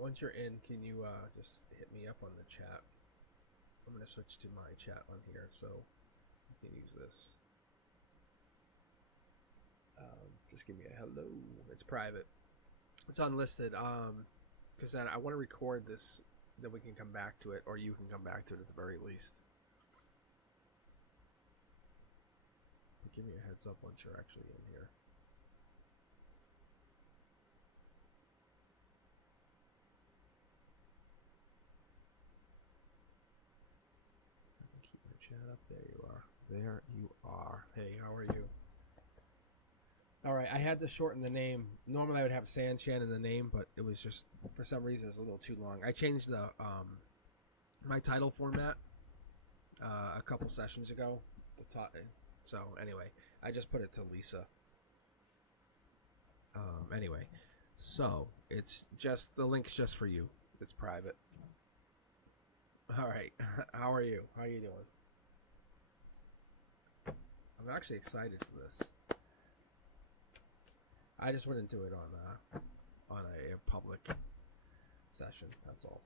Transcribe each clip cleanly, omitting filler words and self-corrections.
once you're in, can you just hit me up on the chat? I'm going to switch to my chat on here so you can use this. Just give me a hello. It's private. It's unlisted. Because then I want to record this, then we can come back to it, or you can come back to it at the very least. But give me a heads up once you're actually in here. Keep my chat up. There you are. There you are. Hey, how are you? All right, I had to shorten the name. Normally I would have Sanchan in the name, but it was just, for some reason, it was a little too long. I changed the my title format a couple sessions ago. So anyway, I just put it to Lisa. Anyway, so it's just, the link's just for you. It's private. All right, how are you? How are you doing? I'm actually excited for this. I just wouldn't do it on a public session. That's all.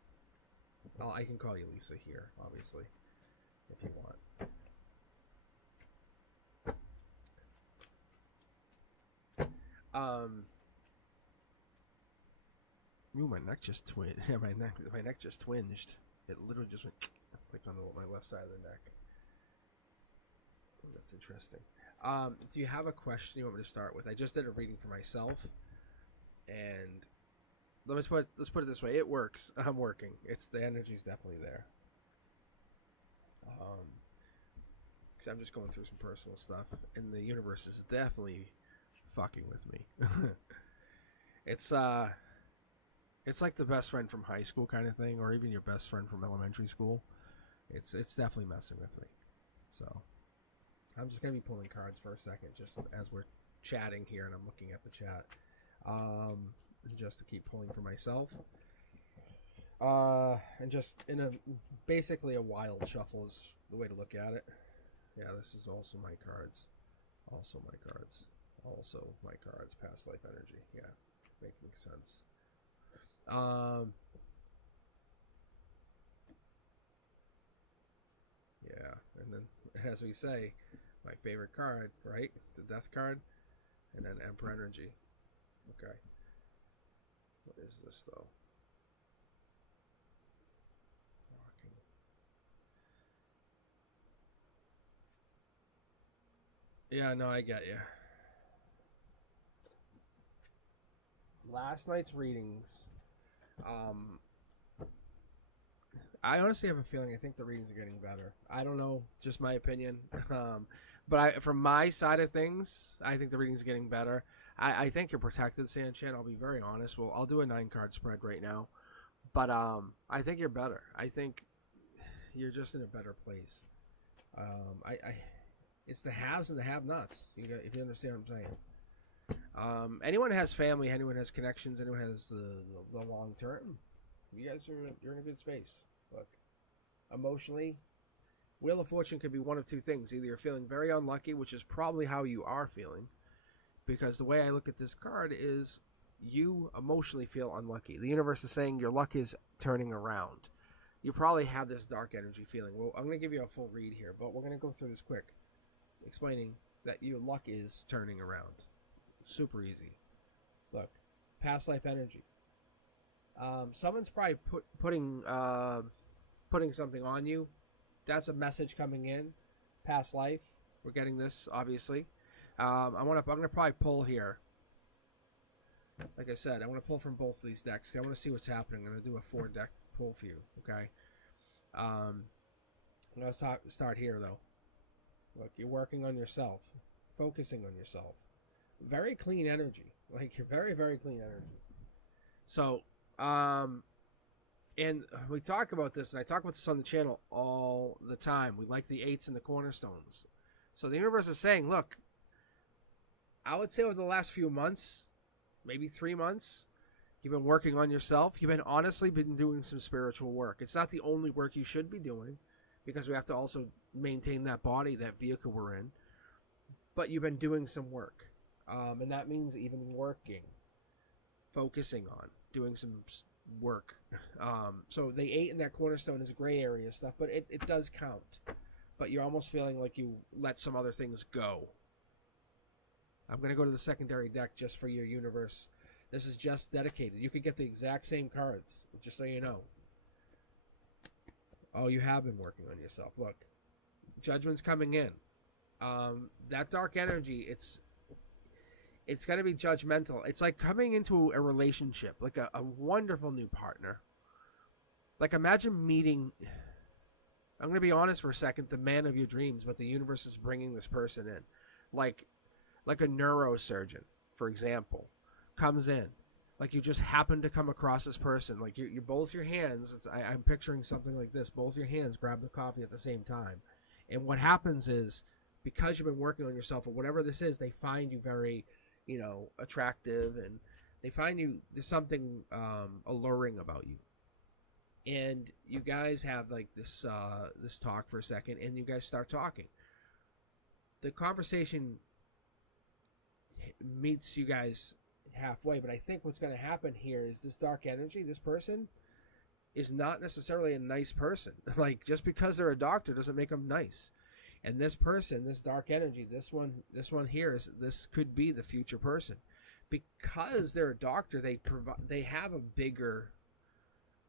I can call you Lisa here, obviously, if you want. Ooh, my neck just twinged. Yeah, my neck just twinged. It literally just went like on my left side of the neck. Oh, that's interesting. Do you have a question you want me to start with? I just did a reading for myself, and let's put it this way: it works. I'm working. The energy's definitely there. Because I'm just going through some personal stuff, and the universe is definitely fucking with me. It's like the best friend from high school kind of thing, or even your best friend from elementary school. It's definitely messing with me. So I'm just going to be pulling cards for a second, just as we're chatting here and I'm looking at the chat. Just to keep pulling for myself. And just basically a wild shuffle is the way to look at it. Yeah, this is also my cards. Also my cards. Also my cards. Past life energy. Yeah, making sense. Yeah, and then, as we say, my favorite card, right? The death card, and then Emperor energy. Okay. What is this, though? Walking. Yeah, no, I get you. Last night's readings, I honestly have a feeling I think the readings are getting better. I don't know, just my opinion. But from my side of things, I think the readings are getting better. I think you're protected, Sanchan. I'll be very honest. Well, I'll do a 9-card spread right now. But I think you're better. I think you're just in a better place. It's the haves and the have-nots, if you understand what I'm saying. Anyone has family, anyone has connections, anyone has the long term, you guys you're in a good space. Look, emotionally, Wheel of Fortune could be one of two things. Either you're feeling very unlucky, which is probably how you are feeling, because the way I look at this card is you emotionally feel unlucky. The universe is saying your luck is turning around. You probably have this dark energy feeling. Well, I'm going to give you a full read here, but we're going to go through this quick, explaining that your luck is turning around. Super easy. Look, past life energy. Someone's probably putting something on you. That's a message coming in. Past life. We're getting this, obviously. I'm gonna probably pull here. Like I said, I want to pull from both of these decks, 'cause I want to see what's happening. I'm gonna do a 4-deck pull for you. Okay. I'm gonna start here though. Look, you're working on yourself, focusing on yourself. Very clean energy. Like, you're very, very clean energy. So, and we talk about this, and I talk about this on the channel all the time. We like the 8s and the cornerstones. So the universe is saying, look, I would say over the last few months, maybe 3 months, you've been working on yourself. You've honestly been doing some spiritual work. It's not the only work you should be doing, because we have to also maintain that body, that vehicle we're in. But you've been doing some work. And that means even working, focusing on, doing some work. So the 8 in that cornerstone is gray area stuff, but it does count. But you're almost feeling like you let some other things go. I'm going to go to the secondary deck just for your universe. This is just dedicated. You could get the exact same cards, just so you know. Oh, you have been working on yourself. Look, Judgment's coming in. That dark energy, it's going to be judgmental. It's like coming into a relationship, like a wonderful new partner. Like imagine meeting, I'm going to be honest for a second, the man of your dreams, but the universe is bringing this person in. Like a neurosurgeon, for example, comes in. Like you just happen to come across this person. Like you both your hands, I'm picturing something like this. Both your hands grab the coffee at the same time. And what happens is, because you've been working on yourself or whatever this is, they find you very, attractive, and they find you, there's something alluring about you. And you guys have like this talk for a second, and you guys start talking. The conversation meets you guys halfway, but I think what's going to happen here is this dark energy, this person is not necessarily a nice person. Like just because they're a doctor doesn't make them nice. And this person, this dark energy, this one here this could be the future person. Because they're a doctor, they have a bigger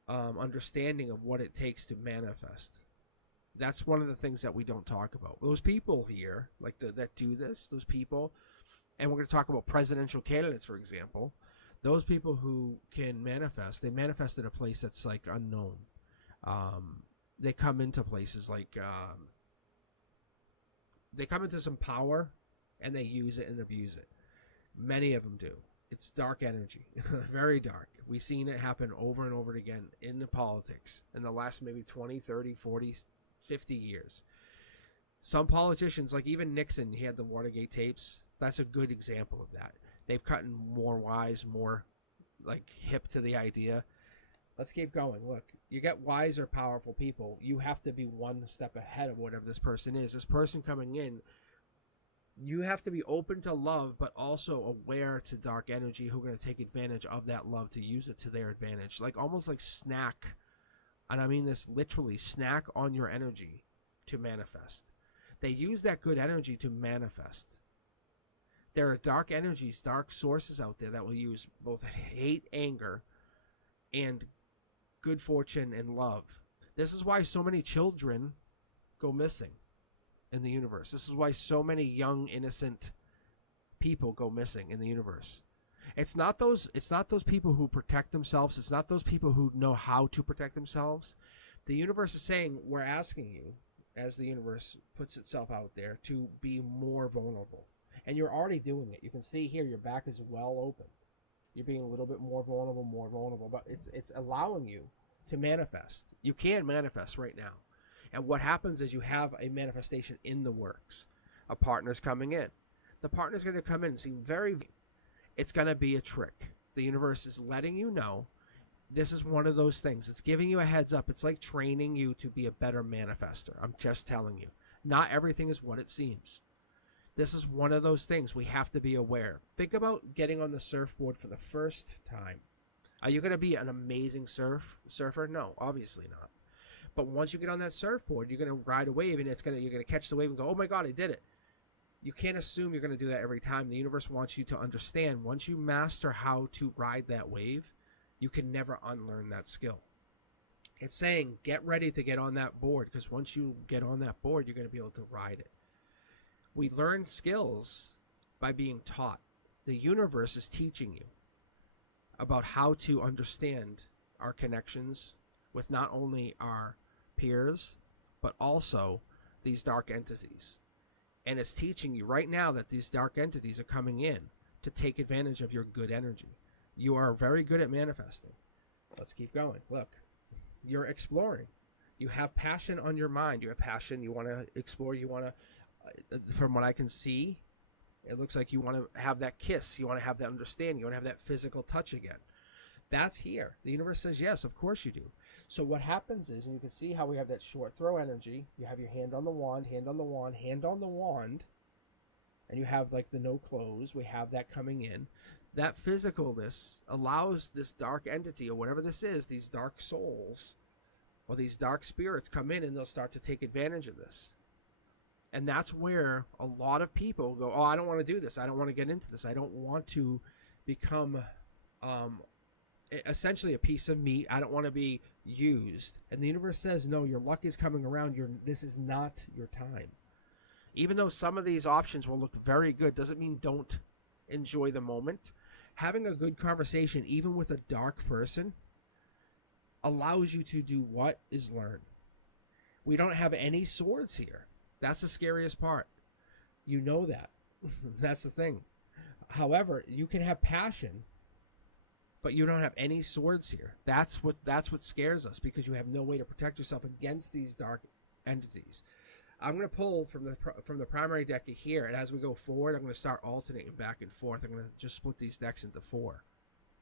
understanding of what it takes to manifest. That's one of the things that we don't talk about. Those people here, like that do this, those people, and we're going to talk about presidential candidates, for example. Those people who can manifest, they manifest at a place that's like unknown. They come into places like, they come into some power and they use it and abuse it. Many of them do. It's dark energy, very dark. We've seen it happen over and over again in the politics in the last maybe 20, 30, 40, 50 years. Some politicians, like even Nixon, he had the Watergate tapes. That's a good example of that. They've gotten more wise, more like hip to the idea. Let's keep going. Look, you get wiser, powerful people. You have to be one step ahead of whatever this person is. This person coming in, you have to be open to love, but also aware to dark energy who are going to take advantage of that love to use it to their advantage. Like almost like snack, and I mean this literally, snack on your energy to manifest. They use that good energy to manifest. There are dark energies, dark sources out there that will use both hate, anger, and good fortune and love. This is why so many children go missing in the universe. This is why so many young, innocent people go missing in the universe. It's not those people who protect themselves. It's not those people who know how to protect themselves. The universe is saying, we're asking you, as the universe puts itself out there, to be more vulnerable. And you're already doing it. You can see here your back is well open. You're being a little bit more vulnerable, but it's allowing you to manifest. You can manifest right now. And what happens is you have a manifestation in the works. A partner's coming in. The partner's going to come in and seem it's going to be a trick. The universe is letting you know this is one of those things. It's giving you a heads up. It's like training you to be a better manifester. I'm just telling you. Not everything is what it seems. This is one of those things we have to be aware. Think about getting on the surfboard for the first time. Are you going to be an amazing surfer? No, obviously not. But once you get on that surfboard, you're going to ride a wave, and you're going to catch the wave and go, oh my God, I did it. You can't assume you're going to do that every time. The universe wants you to understand, once you master how to ride that wave, you can never unlearn that skill. It's saying, get ready to get on that board, because once you get on that board, you're going to be able to ride it. We learn skills by being taught. The universe is teaching you about how to understand our connections with not only our peers, but also these dark entities. And it's teaching you right now that these dark entities are coming in to take advantage of your good energy. You are very good at manifesting. Let's keep going. Look, you're exploring. You have passion on your mind. You have passion. You want to explore. You want to, from what I can see, it looks like you want to have that kiss. You want to have that understanding. You want to have that physical touch again. That's here. The universe says, yes, of course you do. So what happens is, and you can see how we have that short throw energy. You have your hand on the wand, hand on the wand, hand on the wand, and you have like the no close. We have that coming in. that physicalness allows this dark entity or whatever this is, these dark souls or these dark spirits come in and they'll start to take advantage of this. And that's where a lot of people go, oh, I don't want to do this. I don't want to get into this. I don't want to become essentially a piece of meat. I don't want to be used. And the universe says, no, your luck is coming around. This is not your time. Even though some of these options will look very good, doesn't mean don't enjoy the moment. Having a good conversation, even with a dark person, allows you to do what is learn. We don't have any swords here. That's the scariest part. You know that. That's the thing. However, you can have passion, but you don't have any swords here. That's what scares us, because you have no way to protect yourself against these dark entities. I'm going to pull from the primary deck here, and as we go forward, I'm going to start alternating back and forth. I'm going to just split these decks into 4,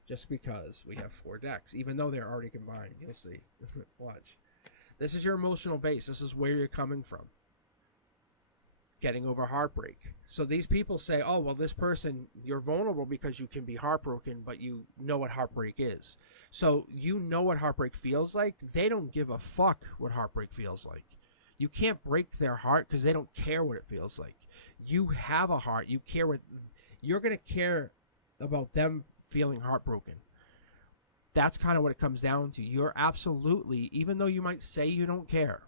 just because we have 4 decks, even though they're already combined. You'll see. Watch. This is your emotional base. This is where you're coming from. Getting over heartbreak. So these people say, oh, well, this person, you're vulnerable because you can be heartbroken, but you know what heartbreak is. So you know what heartbreak feels like. They don't give a fuck what heartbreak feels like. You can't break their heart because they don't care what it feels like. You have a heart. You care what you're going to care about them feeling heartbroken. That's kind of what it comes down to. You're absolutely, even though you might say you don't care,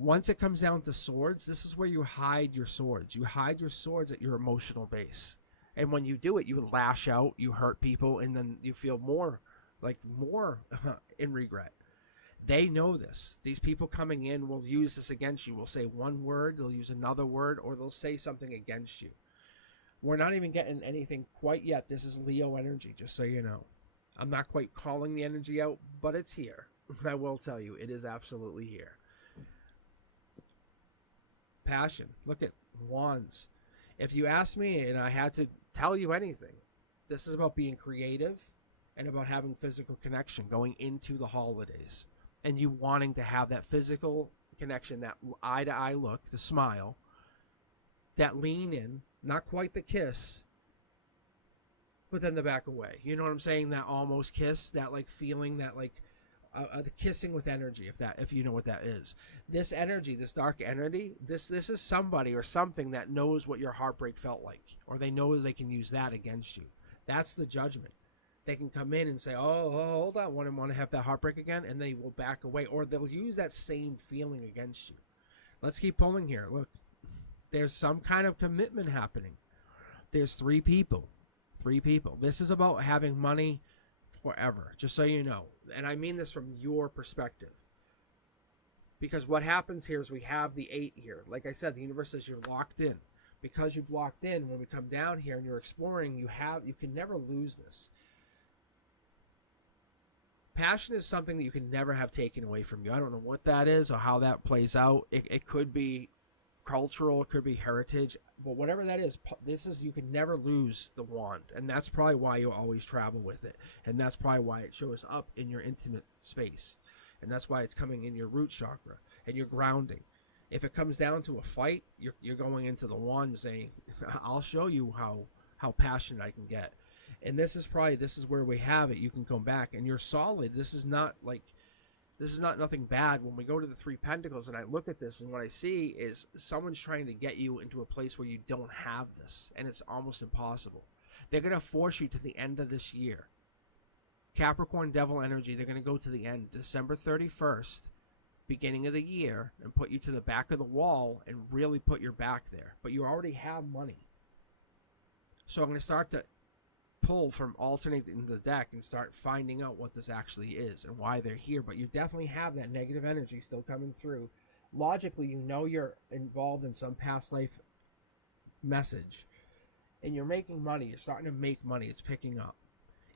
once it comes down to swords, this is where you hide your swords. You hide your swords at your emotional base. And when you do it, you lash out, you hurt people, and then you feel more in regret. They know this. These people coming in will use this against you. Will say one word, they'll use another word, or they'll say something against you. We're not even getting anything quite yet. This is Leo energy, just so you know. I'm not quite calling the energy out, but it's here. I will tell you, it is absolutely here. Passion. Look at wands. If you asked me and I had to tell you anything, this is about being creative and about having physical connection going into the holidays. And you wanting to have that physical connection, that eye-to-eye look, the smile, that lean in, not quite the kiss, but then the back away. You know what I'm saying? That almost kiss, that like feeling, that like the kissing with energy, if you know what that is. This energy, this dark energy, this is somebody or something that knows what your heartbreak felt like, or they know they can use that against you. That's the judgment. They can come in and say, oh, hold on, want to have that heartbreak again, and they will back away, or they'll use that same feeling against you. Let's keep pulling here. Look, there's some kind of commitment happening. There's 3 people. 3 people. This is about having money forever, just so you know. And I mean this from your perspective. Because what happens here is we have the 8 here. Like I said, the universe says you're locked in. Because you've locked in, when we come down here and you're exploring, you can never lose this. Passion is something that you can never have taken away from you. I don't know what that is or how that plays out. It could be cultural, it could be heritage, but whatever that is, you can never lose the wand, and that's probably why you always travel with it, and that's probably why it shows up in your intimate space, and that's why it's coming in your root chakra, and you're grounding. If it comes down to a fight, you're going into the wand saying, I'll show you how passionate I can get. And this is where we have it. You can come back and you're solid. This is not nothing bad. When we go to the 3 Pentacles and I look at this, and what I see is someone's trying to get you into a place where you don't have this, and it's almost impossible. They're going to force you to the end of this year. Capricorn devil energy, they're going to go to the end, December 31st, beginning of the year, and put you to the back of the wall and really put your back there. But you already have money. So I'm going to start to pull from alternating the deck and start finding out what this actually is and why they're here. But you definitely have that negative energy still coming through. Logically, you know you're involved in some past life message, and you're making money. You're starting to make money. It's picking up.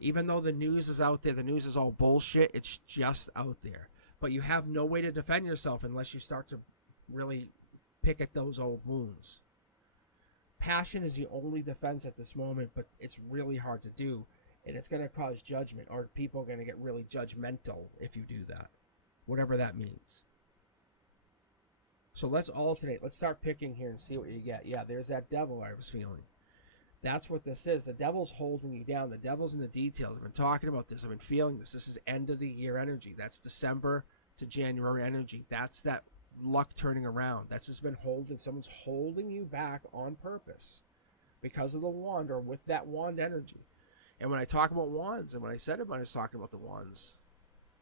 Even though the news is out there, the news is all bullshit. It's just out there. But you have no way to defend yourself unless you start to really pick at those old wounds. Passion is the only defense at this moment, but it's really hard to do, and it's going to cause judgment, or people are going to get really judgmental if you do that, whatever that means. So let's alternate. Let's start picking here and see what you get. Yeah, there's that devil I was feeling. That's what this is. The devil's holding you down. The devil's in the details. I've been talking about this. I've been feeling this. This is end of the year energy. That's December to January energy. That's that luck turning around. That's just been holding. Someone's holding you back on purpose because of the wand or with that wand energy. And when I talk about wands, and when I said it, I was talking about the wands.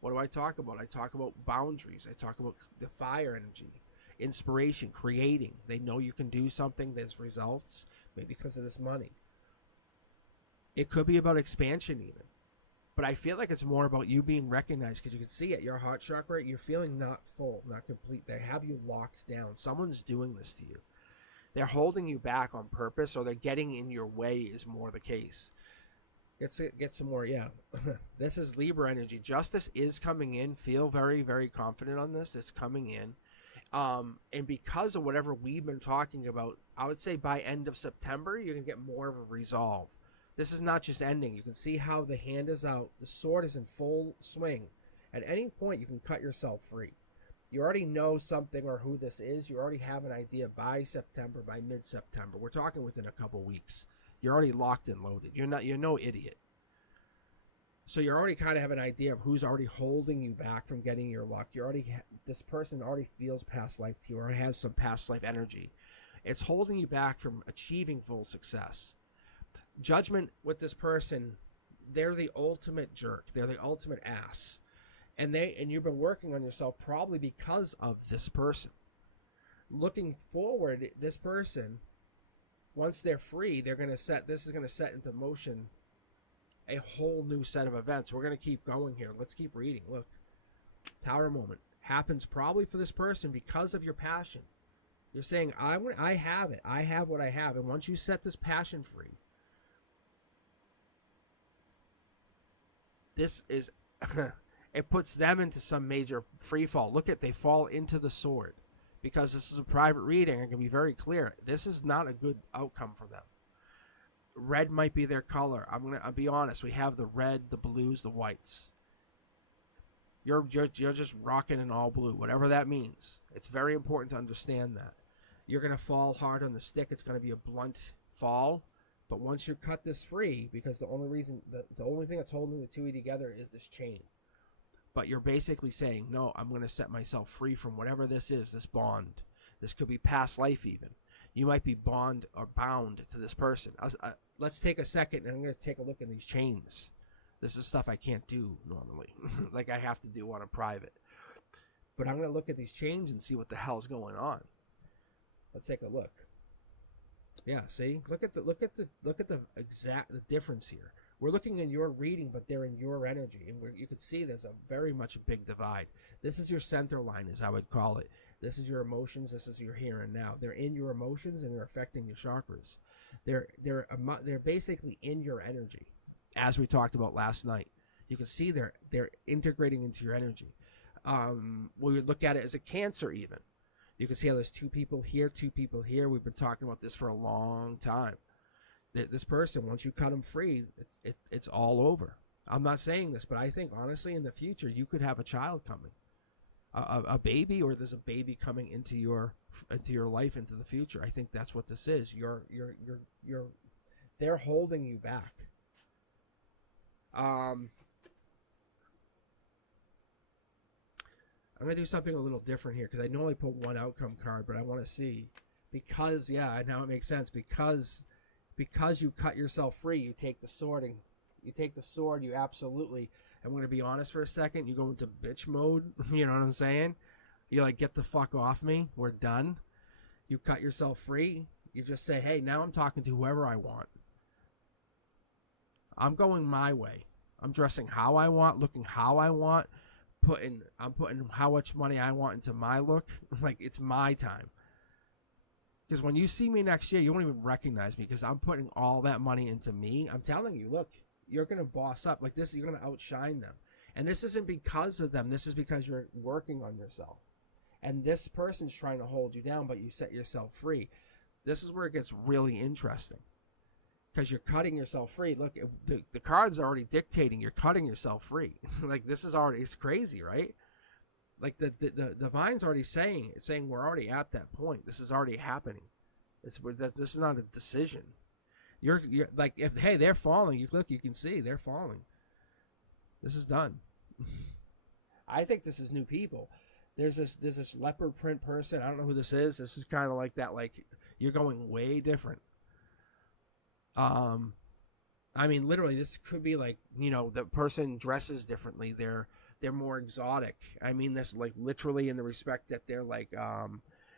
What do I talk about? I talk about boundaries. I talk about the fire energy, inspiration, creating. They know you can do something. There's results, maybe because of this money. It could be about expansion even. But I feel like it's more about you being recognized because you can see it. Your heart chakra, you're feeling not full, not complete. They have you locked down. Someone's doing this to you. They're holding you back on purpose, or they're getting in your way is more the case. Get some more, yeah. This is Libra energy. Justice is coming in. Feel very, very confident on this. It's coming in. And because of whatever we've been talking about, I would say by end of September, you're going to get more of a resolve. This is not just ending. You can see how the hand is out. The sword is in full swing. At any point, you can cut yourself free. You already know something or who this is. You already have an idea by September, by mid-September. We're talking within a couple weeks. You're already locked and loaded. You're no idiot. So you already kind of have an idea of who's already holding you back from getting your luck. This person already feels past life to you or has some past life energy. It's holding you back from achieving full success. Judgment with this person, they're the ultimate jerk. They're the ultimate ass. And you've been working on yourself probably because of this person. Looking forward, this person, once they're free, this is going to set into motion a whole new set of events. We're going to keep going here. Let's keep reading. Look, Tower moment happens probably for this person because of your passion. You're saying, I have it. I have what I have. And once you set this passion free, this is, it puts them into some major free fall. Look they fall into the sword. Because this is a private reading, I can be very clear. This is not a good outcome for them. Red might be their color. I'll be honest. We have the red, the blues, the whites. You're just rocking in all blue, whatever that means. It's very important to understand that. You're going to fall hard on the stick. It's going to be a blunt fall. But once you cut this free, because the only thing that's holding the two together is this chain. But you're basically saying, no, I'm going to set myself free from whatever this is, this bond. This could be past life even. You might be bound to this person. Let's take a second, and I'm going to take a look at these chains. This is stuff I can't do normally. Like I have to do on a private. But I'm going to look at these chains and see what the hell's going on. Let's take a look. Yeah, see? Look at the difference here. We're looking in your reading, but they're in your energy. And you can see there's a very much a big divide. This is your center line, as I would call it. This is your emotions. This is your here and now. They're in your emotions, and they're affecting your chakras. They're basically in your energy, as we talked about last night. You can see they're integrating into your energy. We would look at it as a Cancer even. You can see how there's two people here. We've been talking about this for a long time. This person, once you cut them free, it's all over. I'm not saying this, but I think honestly, in the future, you could have a child coming, a baby, or there's a baby coming into your life, into the future. I think that's what this is. They're holding you back. I'm gonna do something a little different here because I normally put one outcome card, but I want to see because now it makes sense because you cut yourself free. You take the sword you absolutely, I'm going to be honest for a second, you go into bitch mode. You know what I'm saying? You like, get the fuck off me, we're done. You cut yourself free. You just say, hey, now I'm talking to whoever I want. I'm going my way. I'm dressing how I want, looking how I want, I'm putting how much money I want into my look. Like, it's my time. Because when you see me next year, you won't even recognize me because I'm putting all that money into me. I'm telling you, look, you're going to boss up like this. You're going to outshine them. And this isn't because of them. This is because you're working on yourself. And this person's trying to hold you down, but you set yourself free. This is where it gets really interesting. Because you're cutting yourself free. Look, the card's already dictating you're cutting yourself free. Like, this is already, it's crazy, right? Like, the divine's already saying, it's saying we're already at that point. This is already happening. This is not a decision. You're like, if hey, they're falling. You look, you can see they're falling. This is done. I think this is new people. There's this leopard print person. I don't know who this is. This is kind of like that. Like, you're going way different. I mean, literally, this could be like, the person dresses differently. They're more exotic. I mean this like literally in the respect that they're like,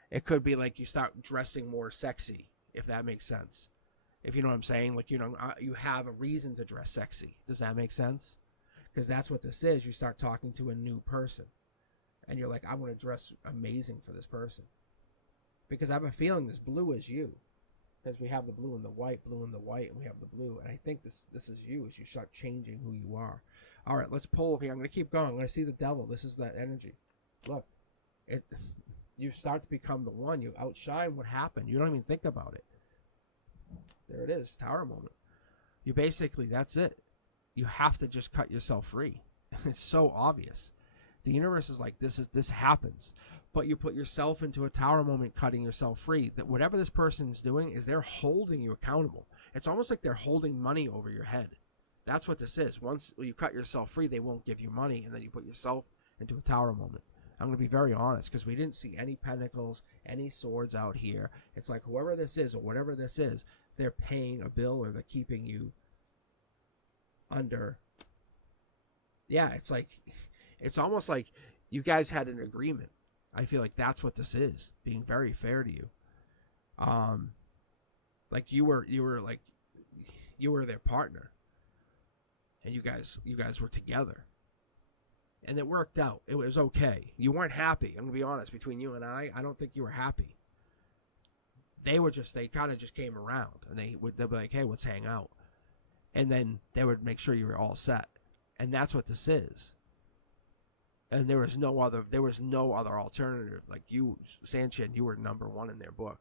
it could be like you start dressing more sexy, if that makes sense. If you know what I'm saying, like, you have a reason to dress sexy. Does that make sense? Because that's what this is. You start talking to a new person, and you're like, I want to dress amazing for this person, because I have a feeling this blue is you. Because we have the blue and the white, and we have the blue. And I think this is you as you start changing who you are. All right, let's pull here. I'm going to keep going. I'm going to see the devil. This is that energy. Look, you start to become the one. You outshine what happened. You don't even think about it. There it is, Tower moment. You basically, that's it. You have to just cut yourself free. It's so obvious. The universe is like, this happens. But you put yourself into a Tower moment, cutting yourself free. That whatever this person's doing is they're holding you accountable. It's almost like they're holding money over your head. That's what this is. Once you cut yourself free, they won't give you money, and then you put yourself into a Tower moment. I'm going to be very honest, because we didn't see any pentacles, any swords out here. It's like whoever this is or whatever this is, they're paying a bill or they're keeping you under. Yeah, it's almost like you guys had an agreement. I feel like that's what this is, being very fair to you. Like you were their partner, and you guys were together, and it worked out. It was okay. You weren't happy. I'm gonna be honest. Between you and I don't think you were happy. They kind of just came around, and they'll be like, hey, let's hang out, and then they would make sure you were all set, and that's what this is. And there was no other alternative. Like you, Sanchin, you were number one in their book.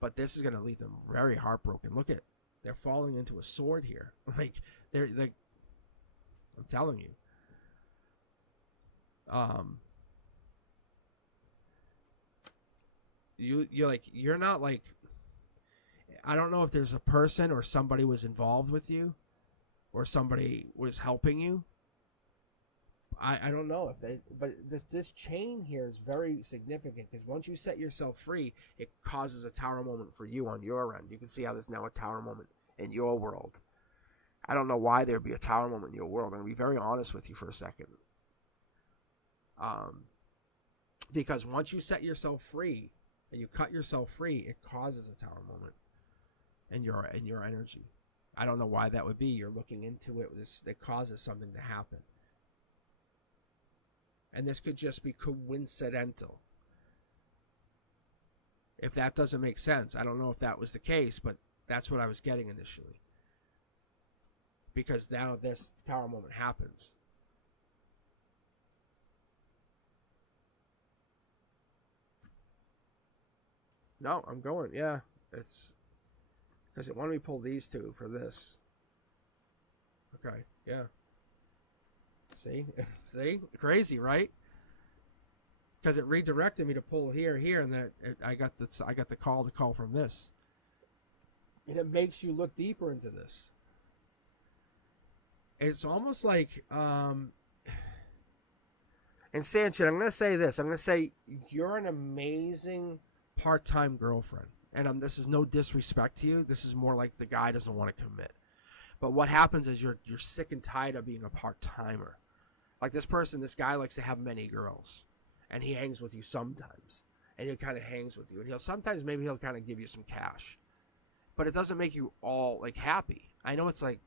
But this is going to leave them very heartbroken. Look at, they're falling into a sword here. Like, I'm telling you. You're not like, I don't know if there's a person or somebody was involved with you or somebody was helping you. I don't know but this chain here is very significant, because once you set yourself free, it causes a Tower moment for you on your end. You can see how there's now a Tower moment in your world. I don't know why there'd be a Tower moment in your world. I'm going to be very honest with you for a second. Because once you set yourself free and you cut yourself free, it causes a Tower moment in your energy. I don't know why that would be. You're looking into it. It causes something to happen. And this could just be coincidental. If that doesn't make sense, I don't know if that was the case, but that's what I was getting initially. Because now this Tower moment happens. No, I'm going, yeah. It's because it wanted me to pull these two for this. Okay, yeah. See? See? Crazy, right? Because it redirected me to pull here, and then I got the call to call from this. And it makes you look deeper into this. It's almost like, and Sanchin, I'm going to say this. I'm going to say you're an amazing part-time girlfriend. And this is no disrespect to you. This is more like the guy doesn't want to commit. But what happens is you're sick and tired of being a part-timer. Like this guy likes to have many girls, and he hangs with you sometimes, and he kind of hangs with you, and sometimes maybe he'll kind of give you some cash, but it doesn't make you all like happy. I know it's like,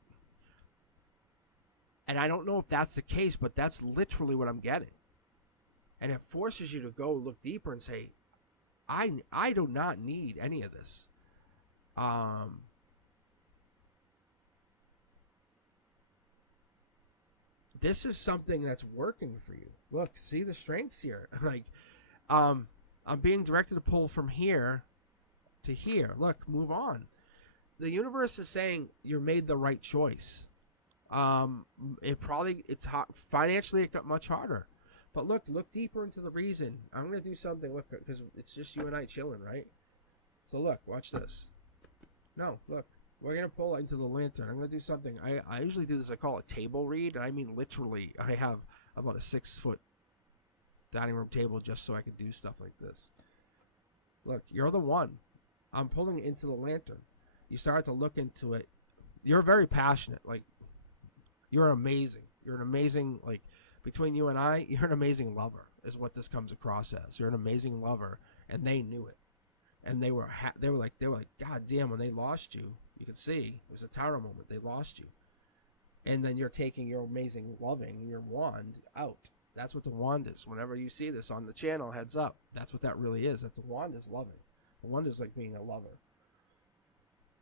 and I don't know if that's the case, but that's literally what I'm getting, and it forces you to go look deeper and say, I do not need any of this. This is something that's working for you. Look, see the strengths here. Like, I'm being directed to pull from here to here. Look, move on. The universe is saying you made the right choice. It's hot. Financially, it got much harder. But look deeper into the reason. I'm going to do something, look, because it's just you and I chilling, right? So look, watch this. No, look. We're going to pull into the lantern. I'm going to do something. I usually do this. I call it table read. And I mean literally. I have about a 6-foot dining room table just so I can do stuff like this. Look, you're the one. I'm pulling into the lantern. You start to look into it. You're very passionate. Like, you're amazing. You're an amazing, like, between you and I, you're an amazing lover is what this comes across as. You're an amazing lover, and they knew it. And they were like, God damn, when they lost you, you could see it was a tower moment. They lost you. And then you're taking your amazing loving, your wand out. That's what the wand is. Whenever you see this on the channel, heads up. That's what that really is. That the wand is loving. The wand is like being a lover.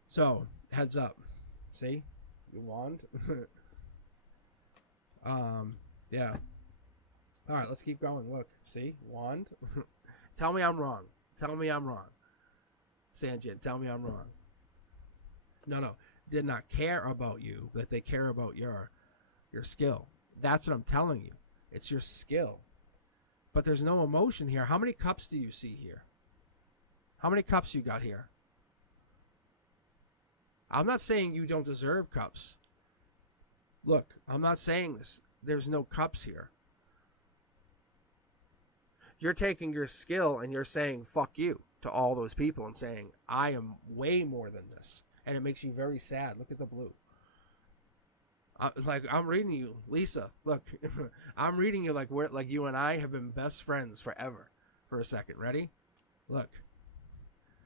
So, heads up. See? Your wand. Yeah. All right, let's keep going. Look. See? Wand. Tell me I'm wrong. Tell me I'm wrong. Sanjin, tell me I'm wrong. No. Did not care about you, but they care about your skill. That's what I'm telling you. It's your skill. But there's no emotion here. How many cups do you see here? How many cups you got here? I'm not saying you don't deserve cups. Look, I'm not saying this. There's no cups here. You're taking your skill and you're saying, fuck you, to all those people and saying, I am way more than this. And it makes you very sad. Look at the blue. I'm reading you, Lisa. Look, I'm reading you like you and I have been best friends forever. For a second, ready? Look,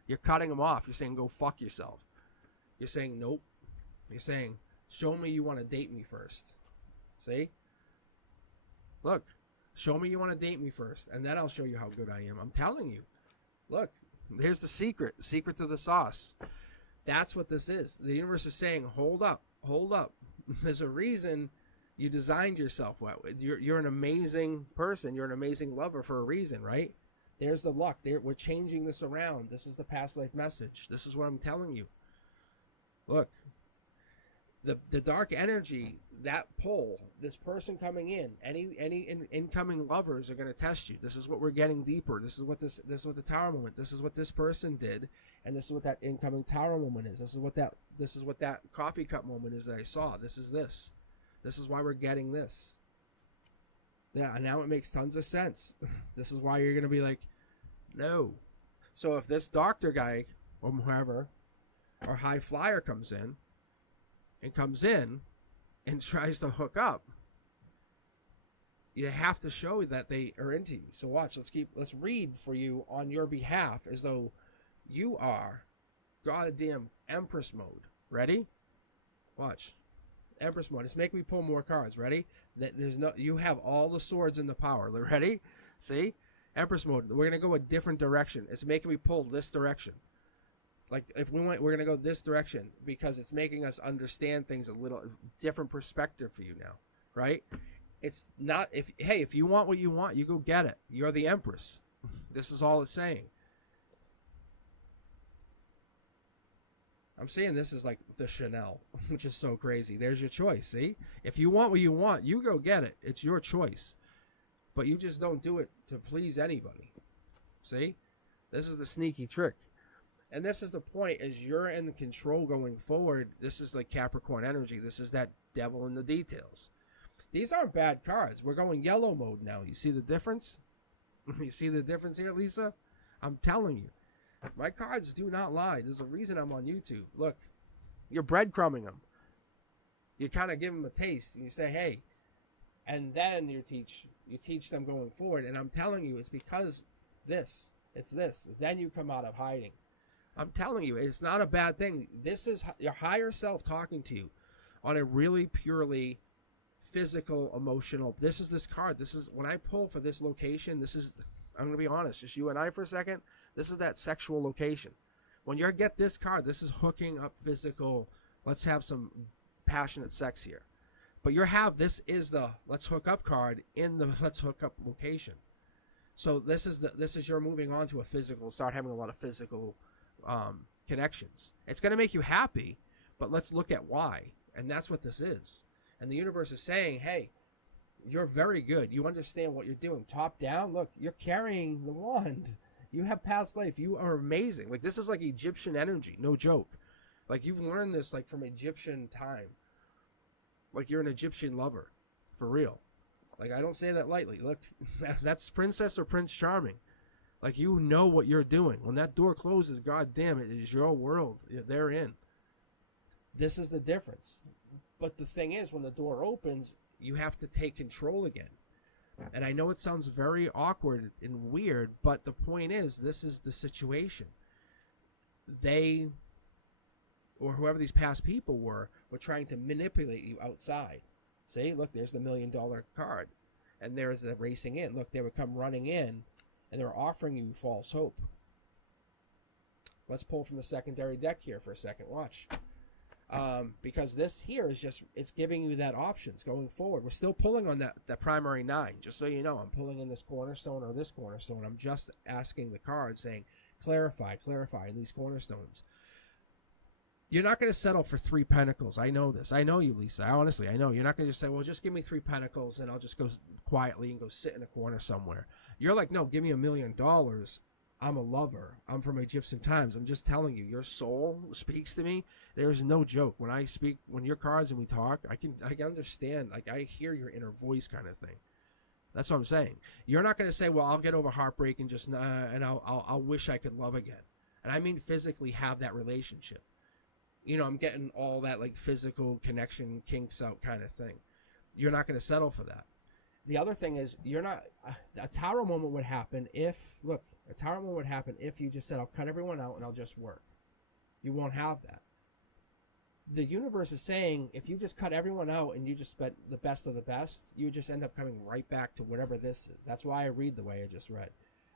you're cutting them off. You're saying go fuck yourself. You're saying nope. You're saying show me you want to date me first. See? Look, show me you want to date me first, and then I'll show you how good I am. I'm telling you. Look, here's the secret to the sauce. That's what this is. The universe is saying, hold up. There's a reason you designed yourself. You're an amazing person. You're an amazing lover for a reason, right? There's the luck. We're changing this around. This is the past life message. This is what I'm telling you. Look, the dark energy, that pull, this person coming in, any incoming lovers are going to test you. This is what we're getting deeper. This is what the tower moment. This is what this person did, and this is what that incoming tower moment is. This is what that coffee cup moment is that I saw. This is why we're getting this. Yeah, and now it makes tons of sense. This is why you're going to be like, no. So if this doctor guy or whoever or high flyer comes in and tries to hook up, you have to show that they are into you. So watch, let's read for you on your behalf as though you are goddamn Empress mode. Ready? Watch. Empress mode. It's making me pull more cards. Ready? You have all the swords in the power. Ready? See? Empress mode. We're gonna go a different direction. It's making me pull this direction. Like if we're gonna go this direction because it's making us understand things a little different perspective for you now, right? It's not if you want what you want, you go get it. You're the Empress. This is all it's saying. I'm saying this is like the Chanel, which is so crazy. There's your choice. See, if you want what you want, you go get it. It's your choice, but you just don't do it to please anybody. See, this is the sneaky trick. And this is the point, as you're in control going forward. This is like Capricorn energy. This is that devil in the details. These aren't bad cards. We're going yellow mode now. You see the difference? You see the difference here, Lisa? I'm telling you. My cards do not lie. There's a reason I'm on YouTube. Look, you're breadcrumbing them. You kind of give them a taste. And you say, hey. And then you teach them going forward. And I'm telling you, it's because it's this. Then you come out of hiding. I'm telling you, it's not a bad thing. This is your higher self talking to you on a really purely physical, emotional. This is this card. This is when I pull for this location. I'm going to be honest, just you and I for a second. This is that sexual location. When you get this card, this is hooking up physical. Let's have some passionate sex here. But this is the let's hook up card in the let's hook up location. So this is you're moving on to a physical. Start having a lot of physical connections. It's going to make you happy, but let's look at why. And that's what this is. And the universe is saying, hey, you're very good. You understand what you're doing. Top down, look, you're carrying the wand. You have past life. You are amazing. Like this is like Egyptian energy. No joke. Like you've learned this like from Egyptian time. Like you're an Egyptian lover, for real. Like I don't say that lightly. Look, that's Princess or Prince Charming. Like you know what you're doing. When that door closes, god damn it is your world. They're in. This is the difference. But the thing is, when the door opens, you have to take control again. And I know it sounds very awkward and weird, but the point is, this is the situation. They, or whoever these past people were trying to manipulate you outside. See, look, there's the $1 million card. And there's the racing in. Look, they would come running in, and they're offering you false hope. Let's pull from the secondary deck here for a second. Watch. Because this here is just, it's giving you that options going forward. We're still pulling on that primary 9, just so you know. I'm pulling in this cornerstone or this cornerstone. I'm just asking the card saying, clarify in these cornerstones. You're not going to settle for 3 pentacles. I know this. I know you, Lisa. Honestly, I know. You're not going to just say, well, just give me 3 pentacles and I'll just go quietly and go sit in a corner somewhere. You're like, no, give me $1 million. I'm a lover. I'm from Egyptian times. I'm just telling you, your soul speaks to me. There's no joke. When I speak, when your cards and we talk, I can understand. Like I hear your inner voice kind of thing. That's what I'm saying. You're not going to say, well, I'll get over heartbreak and just and I'll wish I could love again. And I mean physically have that relationship. You know, I'm getting all that like physical connection kinks out kind of thing. You're not going to settle for that. The other thing is, you're not. A tower moment would happen if, look, a tower moment would happen if you just said, I'll cut everyone out and I'll just work. You won't have that. The universe is saying, if you just cut everyone out and you just spent the best of the best, you just end up coming right back to whatever this is. That's why I read the way I just read.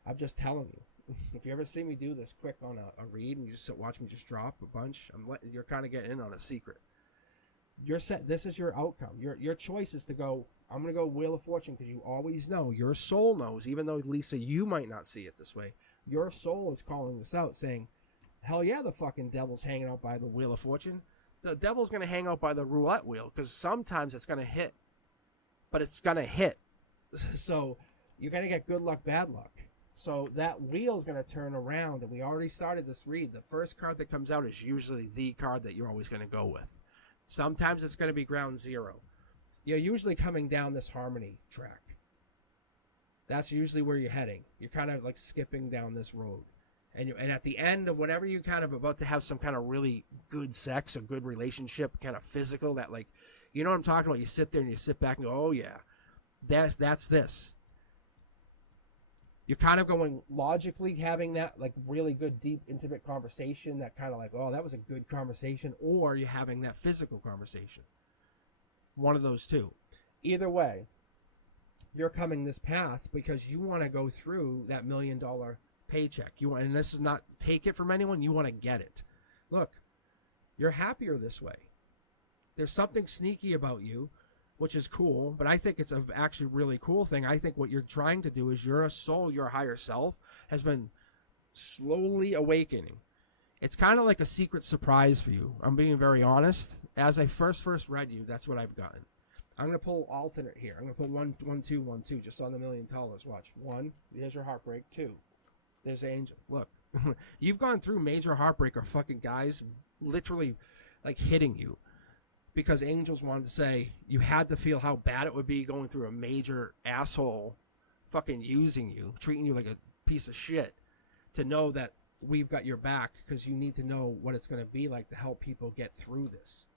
I'm just telling you. If you ever see me do this quick on a read and you just watch me just drop a bunch, you're kind of getting in on a secret. You're set. This is your outcome. Your choice is to go, I'm going to go Wheel of Fortune, because you always know, your soul knows, even though, Lisa, you might not see it this way. Your soul is calling this out, saying, hell yeah, the fucking devil's hanging out by the Wheel of Fortune. The devil's going to hang out by the roulette wheel, because sometimes it's going to hit. But it's going to hit. So you're going to get good luck, bad luck. So that wheel is going to turn around, and we already started this read. The first card that comes out is usually the card that you're always going to go with. Sometimes it's going to be ground zero. You're usually coming down this harmony track. That's usually where you're heading. You're kind of like skipping down this road. And at the end of whatever you're kind of about to have some kind of really good sex, a good relationship, kind of physical, that like, you know what I'm talking about? You sit there and you sit back and go, oh yeah, that's this. You're kind of going logically, having that like really good, deep, intimate conversation, that kind of like, oh, that was a good conversation, or you're having that physical conversation. One of those two. Either way, you're coming this path because you want to go through that $1 million paycheck. You want, and this is not take it from anyone, you want to get it. Look, you're happier this way. There's something sneaky about you, which is cool, but I think it's an actually really cool thing. I think what you're trying to do is your soul, your higher self, has been slowly awakening. It's kind of like a secret surprise for you. I'm being very honest. As I first read you, that's what I've gotten. I'm going to pull alternate here. I'm going to put 1, 1, 2, 1, 2, just on the $1 million. Watch. 1, there's your heartbreak. 2, there's Angel. Look, you've gone through major heartbreak, or fucking guys literally like hitting you. Because angels wanted to say you had to feel how bad it would be going through a major asshole fucking using you, treating you like a piece of shit, to know that we've got your back, because you need to know what it's going to be like to help people get through this.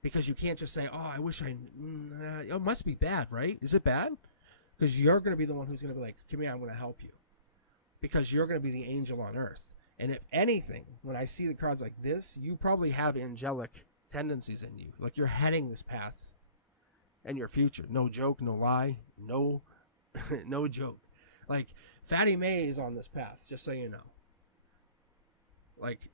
Because you can't just say, oh, I wish it must be bad, right? Is it bad? Because you're going to be the one who's going to be like, come here, I'm going to help you. Because you're going to be the angel on earth. And if anything, when I see the cards like this, you probably have angelic tendencies in you. Like you're heading this path in your future. No joke, no lie, no joke. Like Fatty May is on this path, just so you know. Like,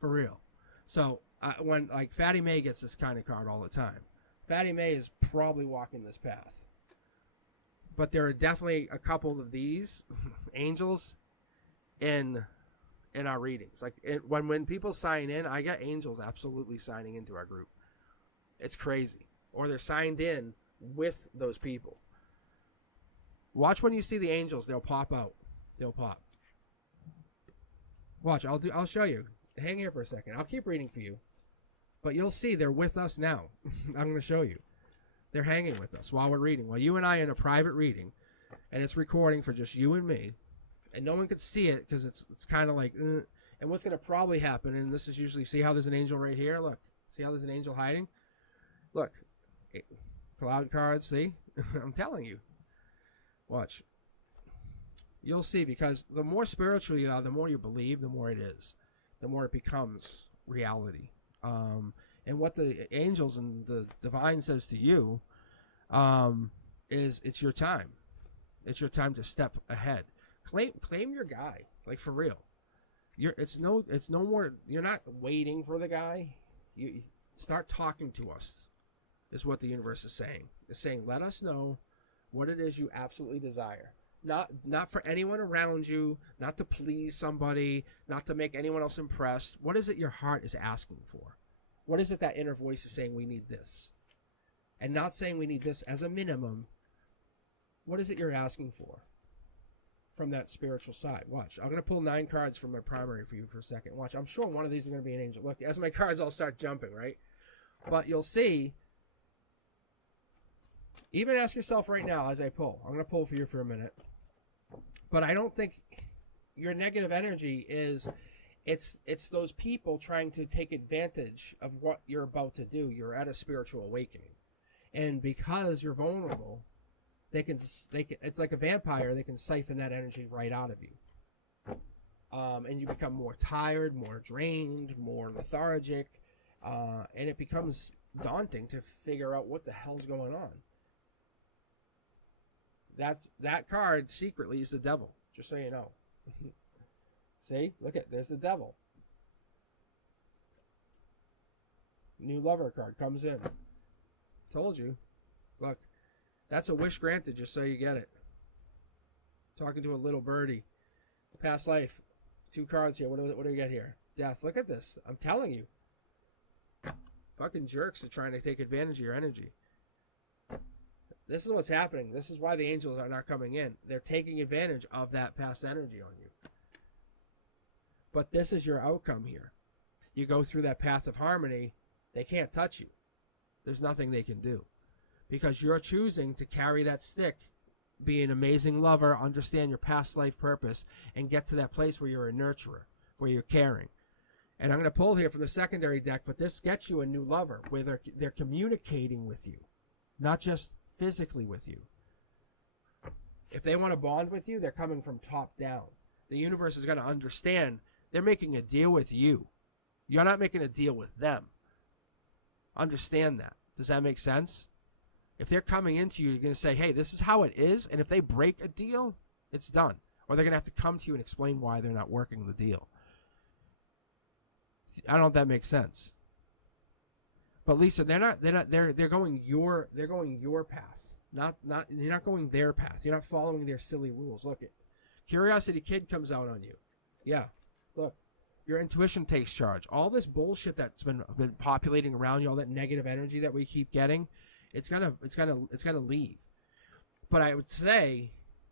for real. So when like Fatty May gets this kind of card all the time, Fatty May is probably walking this path. But there are definitely a couple of these angels in our readings. Like when people sign in, I get angels absolutely signing into our group. It's crazy. Or they're signed in with those people. Watch when you see the angels, they'll pop out. They'll pop. Watch, I'll show you. hang here for a second. I'll keep reading for you. But you'll see they're with us now. I'm going to show you. They're hanging with us while we're reading. While you and I are in a private reading, and it's recording for just you and me, and no one can see it because it's kind of like, and what's going to probably happen, and this is usually, see how there's an angel right here? Look. See how there's an angel hiding? Look. Cloud cards, see? I'm telling you. Watch. You'll see, because the more spiritual you are, the more you believe, the more it is. The more it becomes reality. And what the angels and the divine says to you is it's your time. It's your time to step ahead. Claim your guy, like for real. It's no more. You're not waiting for the guy. You start talking to us. Is what the universe is saying. It's saying, let us know what it is you absolutely desire. Not for anyone around you, not to please somebody, not to make anyone else impressed. What is it your heart is asking for? What is it that inner voice is saying we need this? And not saying we need this as a minimum. What is it you're asking for from that spiritual side? Watch. I'm going to pull 9 cards from my primary for you for a second. Watch. I'm sure one of these is going to be an angel. Look, as my cards all start jumping, right? But you'll see. Even ask yourself right now as I pull. I'm going to pull for you for a minute. But I don't think your negative energy is... It's those people trying to take advantage of what you're about to do. You're at a spiritual awakening. And because you're vulnerable, they can it's like a vampire, they can siphon that energy right out of you. And you become more tired, more drained, more lethargic, and it becomes daunting to figure out what the hell's going on. That card secretly is the devil, just so you know. See? Look at, there's the devil. New lover card comes in. Told you. Look. That's a wish granted, just so you get it. Talking to a little birdie. Past life. 2 cards here. What do we get here? Death. Look at this. I'm telling you. Fucking jerks are trying to take advantage of your energy. This is what's happening. This is why the angels are not coming in. They're taking advantage of that past energy on you. But this is your outcome here. You go through that path of harmony, they can't touch you. There's nothing they can do. Because you're choosing to carry that stick, be an amazing lover, understand your past life purpose, and get to that place where you're a nurturer, where you're caring. And I'm going to pull here from the secondary deck, but this gets you a new lover, where they're communicating with you, not just physically with you. If they want to bond with you, they're coming from top down. The universe is going to understand they're making a deal with you. You're not making a deal with them. Understand that. Does that make sense? If they're coming into you, you're going to say, hey, this is how it is. And if they break a deal, it's done. Or they're going to have to come to you and explain why they're not working the deal. I don't know if that makes sense. But Lisa, they're going your path. You're not going their path. You're not following their silly rules. Look, Curiosity Kid comes out on you. Yeah. Look, your intuition takes charge. All this bullshit that's been populating around you, all that negative energy that we keep getting, it's gonna leave. But I would say,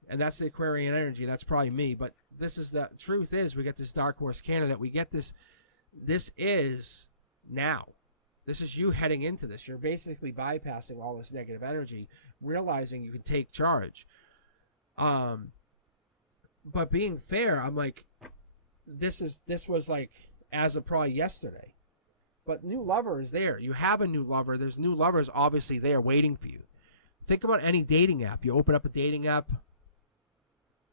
and that's the Aquarian energy, that's probably me, but this is the truth is we get this Dark Horse candidate, we get this is now. This is you heading into this. You're basically bypassing all this negative energy, realizing you can take charge. But being fair, I'm like, this was like as of probably yesterday. But new lover is there. You have a new lover. There's new lovers obviously there waiting for you. Think about any dating app. You open up a dating app,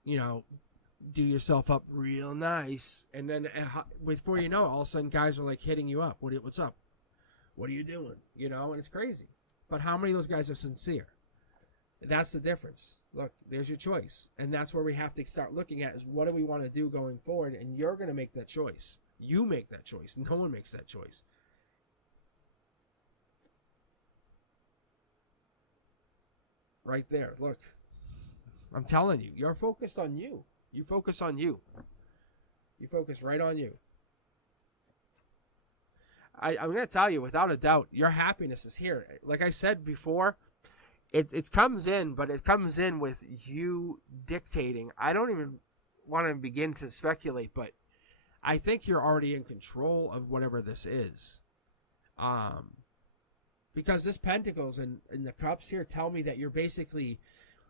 you know, do yourself up real nice, and then before you know it, all of a sudden guys are like hitting you up. What's up? What are you doing? You know, and it's crazy. But how many of those guys are sincere? That's the difference. Look, there's your choice. And that's where we have to start looking at is what do we want to do going forward? And you're going to make that choice. You make that choice. No one makes that choice. Right there. Look. I'm telling you. You're focused on you. You focus on you. You focus right on you. I'm going to tell you, without a doubt, your happiness is here. Like I said before, it comes in, but it comes in with you dictating. I don't even want to begin to speculate, but I think you're already in control of whatever this is. Because this Pentacles and the Cups here tell me that you're basically,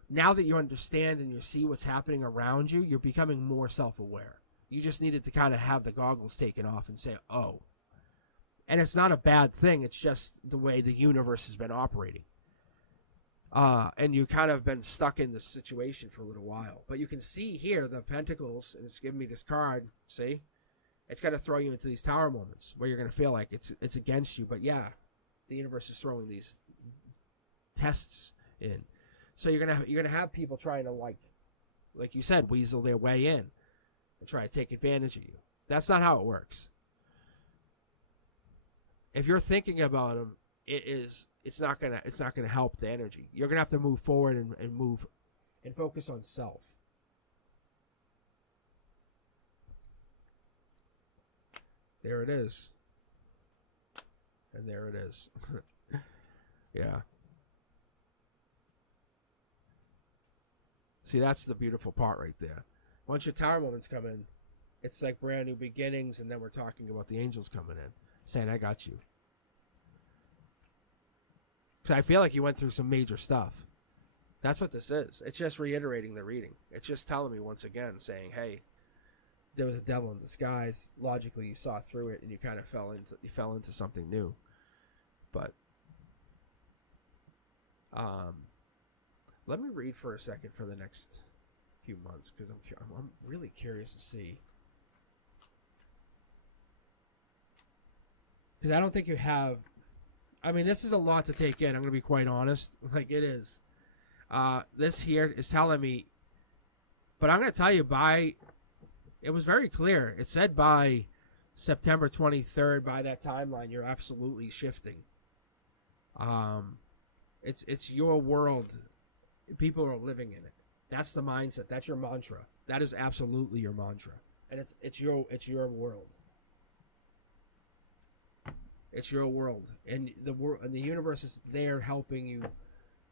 now that you understand and you see what's happening around you, you're becoming more self-aware. You just needed to kind of have the goggles taken off and say, oh. And it's not a bad thing. It's just the way the universe has been operating. And you kind of been stuck in this situation for a little while. But you can see here the Pentacles, and it's giving me this card, see? It's going to throw you into these tower moments where you're going to feel like it's against you. But yeah, the universe is throwing these tests in. So you're gonna have people trying to, like you said, weasel their way in and try to take advantage of you. That's not how it works. If you're thinking about them, it's not gonna help the energy. You're gonna have to move forward and move and focus on self. There it is. And there it is. Yeah. See, that's the beautiful part right there. Once your tower moments come in, it's like brand new beginnings, and then we're talking about the angels coming in, saying, I got you. Because I feel like you went through some major stuff. That's what this is. It's just reiterating the reading. It's just telling me once again, saying, hey, there was a devil in disguise. Logically, you saw through it, and you kind of fell into something new. But let me read for a second for the next few months, because I'm really curious to see. Because I don't think you have. I mean, this is a lot to take in. I'm going to be quite honest. Like, it is. This here is telling me, but I'm going to tell you it was very clear. It said by September 23rd, by that timeline, you're absolutely shifting. It's your world. People are living in it. That's the mindset. That's your mantra. That is absolutely your mantra. And it's your world. It's your world. And the universe is there helping you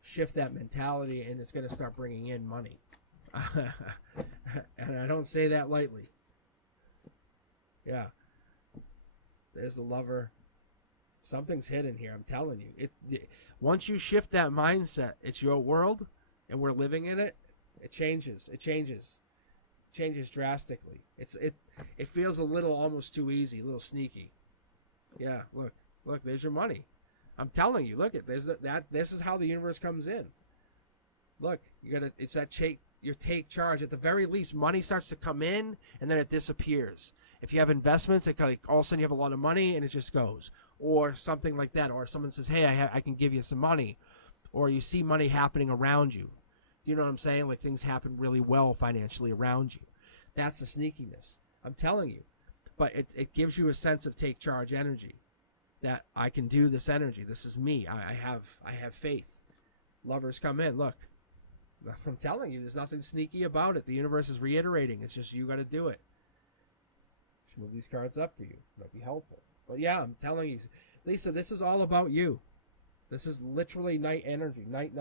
shift that mentality, and it's going to start bringing in money. And I don't say that lightly. Yeah. There's the Lover. Something's hidden here, I'm telling you. Once you shift that mindset, it's your world, and we're living in it, it changes. It changes drastically. It feels a little almost too easy, a little sneaky. Yeah, look, there's your money. I'm telling you, look at this is how the universe comes in. Look, it's that take charge. At the very least, money starts to come in and then it disappears. If you have investments, all of a sudden you have a lot of money and it just goes. Or something like that. Or someone says, hey, I can give you some money. Or you see money happening around you. Do you know what I'm saying? Like, things happen really well financially around you. That's the sneakiness. I'm telling you. But it gives you a sense of take charge energy. That I can do this energy. This is me. I have faith. Lovers come in. Look. I'm telling you, there's nothing sneaky about it. The universe is reiterating. It's just you got to do it. Should move these cards up for you. Might be helpful. But yeah, I'm telling you, Lisa, this is all about you. This is literally night energy. Night.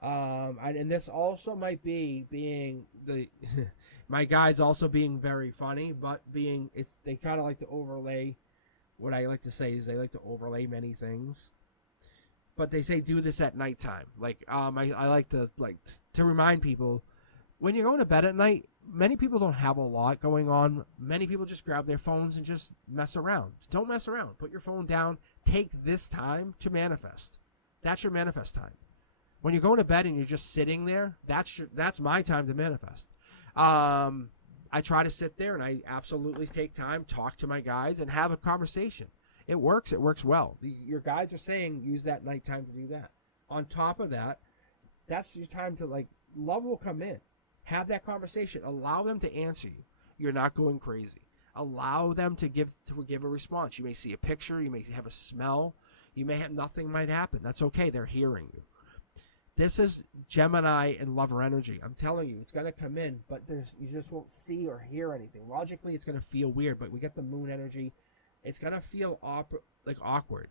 And this also might be being my guides also being very funny, but they kind of like to overlay. What I like to say is they like to overlay many things. But they say do this at nighttime. Like I like to remind people, when you're going to bed at night, many people don't have a lot going on. Many people just grab their phones and just mess around. Don't mess around. Put your phone down. Take this time to manifest. That's your manifest time. When you're going to bed and you're just sitting there, that's my time to manifest. I try to sit there and I absolutely take time, talk to my guides, and have a conversation. It works. It works well. Your guides are saying use that nighttime to do that. On top of that, that's your time to, love will come in. Have that conversation. Allow them to answer you. You're not going crazy. Allow them to give a response. You may see a picture. You may have a smell. You may have nothing might happen. That's okay. They're hearing you. This is Gemini and Lover energy. I'm telling you, it's going to come in, but you just won't see or hear anything. Logically, it's going to feel weird, but we get the Moon energy. It's going to feel awkward.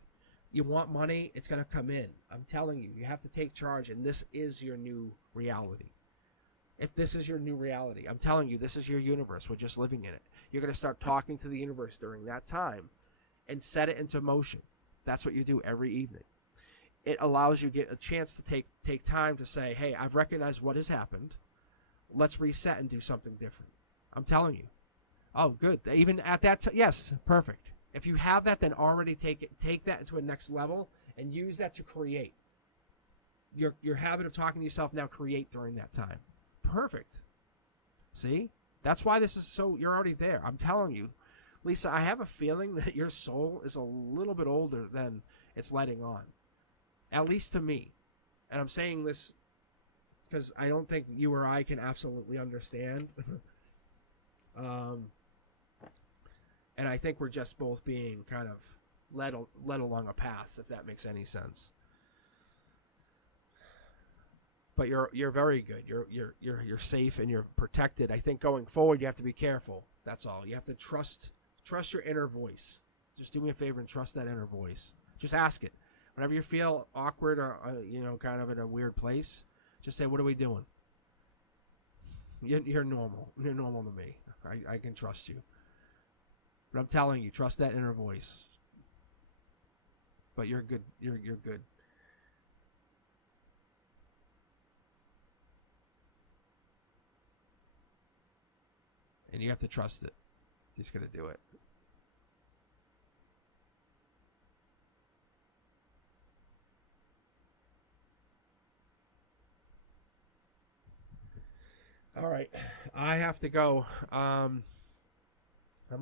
You want money, it's going to come in. I'm telling you, you have to take charge, and this is your new reality. If this is your new reality, I'm telling you, this is your universe. We're just living in it. You're going to start talking to the universe during that time and set it into motion. That's what you do every evening. It allows you to get a chance to take time to say, hey, I've recognized what has happened. Let's reset and do something different. I'm telling you. Oh, good. Even at that yes, perfect. If you have that, then already take that to a next level and use that to create. Your habit of talking to yourself now create during that time. Perfect. See? That's why this is so, you're already there. I'm telling you. Lisa, I have a feeling that your soul is a little bit older than it's letting on. At least to me. And I'm saying this because I don't think you or I can absolutely understand. And I think we're just both being kind of led along a path, if that makes any sense. But you're very good. You're safe and you're protected. I think going forward you have to be careful. That's all. You have to trust your inner voice. Just do me a favor and trust that inner voice. Just ask it. Whenever you feel awkward or kind of in a weird place, just say, "What are we doing?" You're normal. You're normal to me. I can trust you. But I'm telling you, trust that inner voice. But you're good. You're good. And you have to trust it. You're just going to do it. All right. I have to go. I'm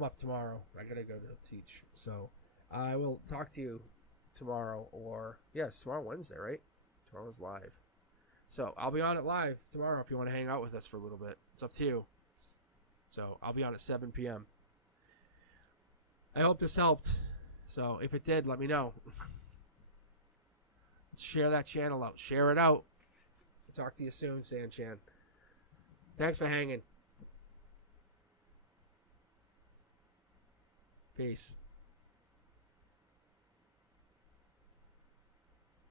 up tomorrow. I got to go to teach. So I will talk to you tomorrow tomorrow Wednesday, right? Tomorrow's live. So I'll be on it live tomorrow if you want to hang out with us for a little bit. It's up to you. So I'll be on at 7 p.m. I hope this helped. So if it did, let me know. Let's share that channel out. Share it out. I'll talk to you soon, Sanchan. Thanks for hanging. Peace.